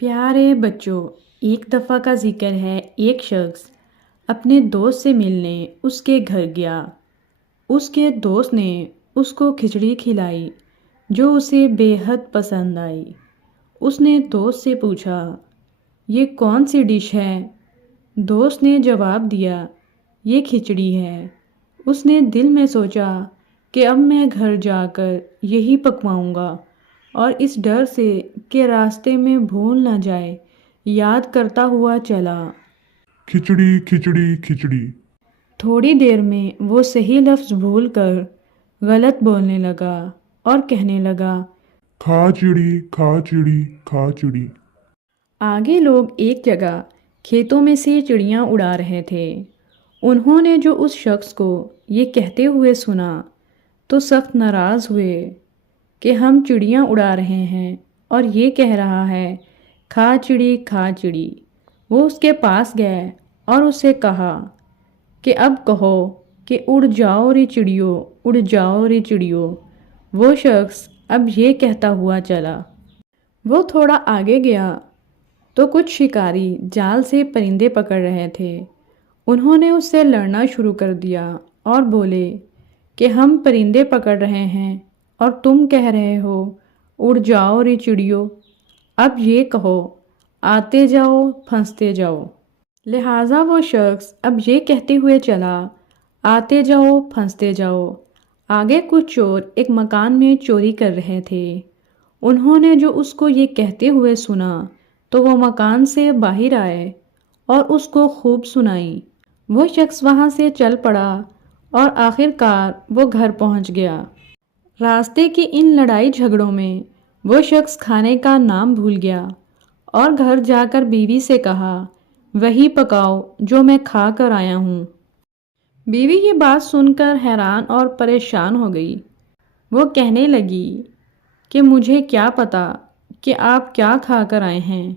پیارے بچوں، ایک دفعہ کا ذکر ہے، ایک شخص اپنے دوست سے ملنے اس کے گھر گیا۔ اس کے دوست نے اس کو کھچڑی کھلائی جو اسے بے حد پسند آئی۔ اس نے دوست سے پوچھا، یہ کون سی ڈش ہے؟ دوست نے جواب دیا، یہ کھچڑی ہے۔ اس نے دل میں سوچا کہ اب میں گھر جا کر یہی پکواؤں گا، اور اس ڈر سے کہ راستے میں بھول نہ جائے یاد کرتا ہوا چلا۔ کھچڑی کھچڑی کھچڑی۔ تھوڑی دیر میں وہ صحیح لفظ بھول کر غلط بولنے لگا اور کہنے لگا، کھا چڑی کھا چڑی کھا چڑی۔ آگے لوگ ایک جگہ کھیتوں میں سے چڑیاں اڑا رہے تھے۔ انہوں نے جو اس شخص کو یہ کہتے ہوئے سنا تو سخت ناراض ہوئے کہ ہم چڑیاں اڑا رہے ہیں اور یہ کہہ رہا ہے کھا چڑی کھا چڑی۔ وہ اس کے پاس گئے اور اس سے کہا کہ اب کہو کہ اڑ جاؤ رے چڑیو، اڑ جاؤ رے چڑیو۔ وہ شخص اب یہ کہتا ہوا چلا۔ وہ تھوڑا آگے گیا تو کچھ شکاری جال سے پرندے پکڑ رہے تھے۔ انہوں نے اس سے لڑنا شروع کر دیا اور بولے کہ ہم پرندے پکڑ رہے ہیں اور تم کہہ رہے ہو اڑ جاؤ رے چڑیو۔ اب یہ کہو آتے جاؤ پھنستے جاؤ۔ لہٰذا وہ شخص اب یہ کہتے ہوئے چلا، آتے جاؤ پھنستے جاؤ۔ آگے کچھ چور ایک مکان میں چوری کر رہے تھے۔ انہوں نے جو اس کو یہ کہتے ہوئے سنا تو وہ مکان سے باہر آئے اور اس کو خوب سنائی۔ وہ شخص وہاں سے چل پڑا اور آخر کار وہ گھر پہنچ گیا۔ راستے کی ان لڑائی جھگڑوں میں وہ شخص کھانے کا نام بھول گیا اور گھر جا کر بیوی سے کہا، وہی پکاؤ جو میں کھا کر آیا ہوں۔ بیوی یہ بات سن کر حیران اور پریشان ہو گئی۔ وہ کہنے لگی کہ مجھے کیا پتا کہ آپ کیا کھا کر آئے ہیں۔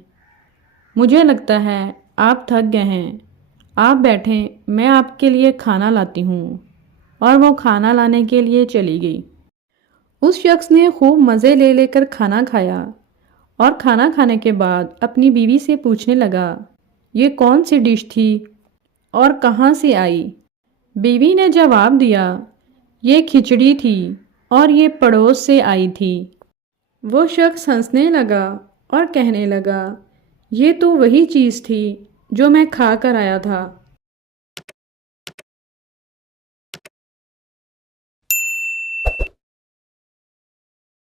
مجھے لگتا ہے آپ تھک گئے ہیں۔ آپ بیٹھیں، میں آپ کے لیے کھانا لاتی ہوں۔ اور وہ کھانا لانے کے لیے چلی گئی۔ اس شخص نے خوب مزے لے لے کر کھانا کھایا اور کھانا کھانے کے بعد اپنی بیوی سے پوچھنے لگا، یہ کون سی ڈش تھی اور کہاں سے آئی؟ بیوی نے جواب دیا، یہ کھچڑی تھی اور یہ پڑوس سے آئی تھی۔ وہ شخص ہنسنے لگا اور کہنے لگا، یہ تو وہی چیز تھی جو میں کھا کر آیا تھا۔